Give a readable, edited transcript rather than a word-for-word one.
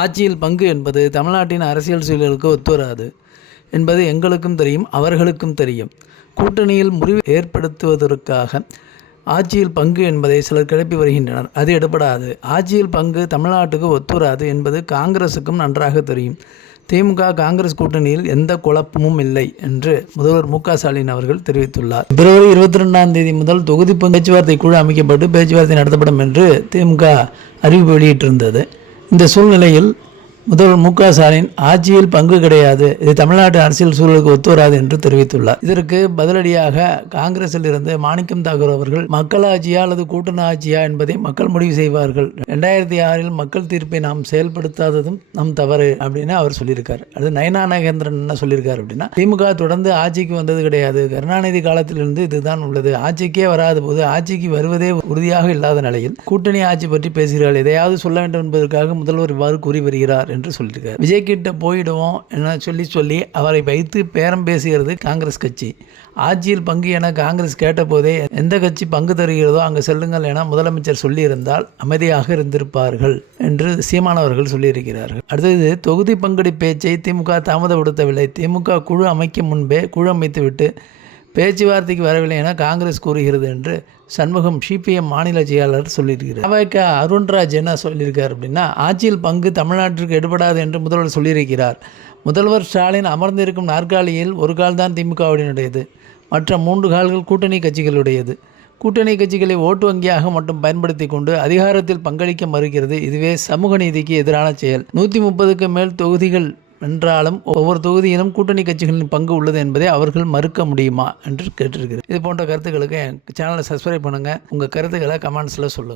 ஆட்சியில் பங்கு என்பது தமிழ்நாட்டின் அரசியல் சூழலுக்கு ஒத்துவராது என்பது எங்களுக்கும் தெரியும், அவர்களுக்கும் தெரியும். கூட்டணியில் முறிவு ஏற்படுத்துவதற்காக ஆட்சியில் பங்கு என்பதை சிலர் கிளப்பி வருகின்றனர். அது எடுபடாது. ஆட்சியில் பங்கு தமிழ்நாட்டுக்கு ஒத்துவராது என்பது காங்கிரசுக்கும் நன்றாக தெரியும். திமுக காங்கிரஸ் கூட்டணியில் எந்த குழப்பமும் இல்லை என்று முதல்வர் மு.க.ஸ்டாலின் அவர்கள் தெரிவித்துள்ளார். பிப்ரவரி 22 முதல் தொகுதி பேச்சுவார்த்தை குழு அமைக்கப்பட்டு பேச்சுவார்த்தை நடத்தப்படும் என்று திமுக அறிவிப்பு வெளியிட்டிருந்தது. இந்த சூழ்நிலையில் முதல்வர் மு.க.ஸ்டாலின் ஆட்சியில் பங்கு கிடையாது, இது தமிழ்நாட்டு அரசியல் சூழலுக்கு ஒத்துவராது என்று தெரிவித்துள்ளார். இதற்கு பதிலடியாக காங்கிரஸில் இருந்து மாணிக்கம் தாக்கூர் அவர்கள் மக்களாட்சியா அல்லது கூட்டணி ஆட்சியா என்பதை மக்கள் முடிவு செய்வார்கள், 2006 மக்கள் தீர்ப்பை நாம் செயல்படுத்தாததும் நம் தவறு அப்படின்னு அவர் சொல்லியிருக்கார். அது நயனா நாகேந்திரன் என்ன சொல்லியிருக்கார் அப்படின்னா, திமுக தொடர்ந்து ஆட்சிக்கு வந்தது கிடையாது, கருணாநிதி காலத்திலிருந்து இதுதான் உள்ளது, ஆட்சிக்கே வராத போது ஆட்சிக்கு வருவதே உறுதியாக இல்லாத நிலையில் கூட்டணி ஆட்சி பற்றி பேசுகிறார்கள், எதையாவது சொல்ல வேண்டும் என்பதற்காக முதல்வர் இவ்வாறு கூறி வருகிறார் என்று சொல்லியிருக்கார். விஜய் கிட்ட போயிடுவோம் என சொல்லி அவரை வைத்து பேரம் பேசுகிறது காங்கிரஸ் கட்சி. ஆட்சியில் பங்கு என காங்கிரஸ் கேட்டபோதே எந்த கட்சி பங்கு தருகிறதோ அங்கு செல்லுங்கள் என முதலமைச்சர் சொல்லியிருந்தால் அமைதியாக இருந்திருப்பார்கள் என்று சீமானவர்கள் சொல்லியிருக்கிறார்கள். அடுத்தது, தொகுதி பங்கடி பேச்சை திமுக தாமதப்படுத்தவில்லை. திமுக குழு அமைக்கும் முன்பே குழு அமைத்துவிட்டு பேச்சுவார்த்தைக்கு வரவில்லை என காங்கிரஸ் கூறுகிறது என்று சண்முகம் சிபிஎம் மாநில செயலாளர் சொல்லியிருக்கிறார். அவைக்கு அருண்ராஜ் என்ன சொல்லியிருக்கார் அப்படின்னா, ஆட்சியில் பங்கு தமிழ்நாட்டிற்கு எடுபடாது என்று முதல்வர் சொல்லியிருக்கிறார். முதல்வர் ஸ்டாலின் அமர்ந்திருக்கும் நாற்காலியில் ஒரு கால் தான் திமுகவினுடையது, மற்ற 3 கால்கள் கூட்டணி கட்சிகளுடையது. கூட்டணி கட்சிகளை ஓட்டு வங்கியாக மட்டும் பயன்படுத்தி கொண்டு அதிகாரத்தில் பங்களிக்க மறுக்கிறது. இதுவே சமூக நீதிக்கு எதிரான செயல். 130க்கு மேல் தொகுதிகள் என்றாலும் ஒவ்வொரு தொகுதியிலும் கூட்டணி கட்சிகளின் பங்கு உள்ளது என்பதை அவர்கள் மறுக்க முடியுமா என்று கேட்டிருக்கிறது. இது போன்ற கருத்துக்களுக்கு என் சேனலை சப்ஸ்கிரைப் பண்ணுங்கள். உங்கள் கருத்துக்களை கமெண்ட்ஸில் சொல்லுங்கள்.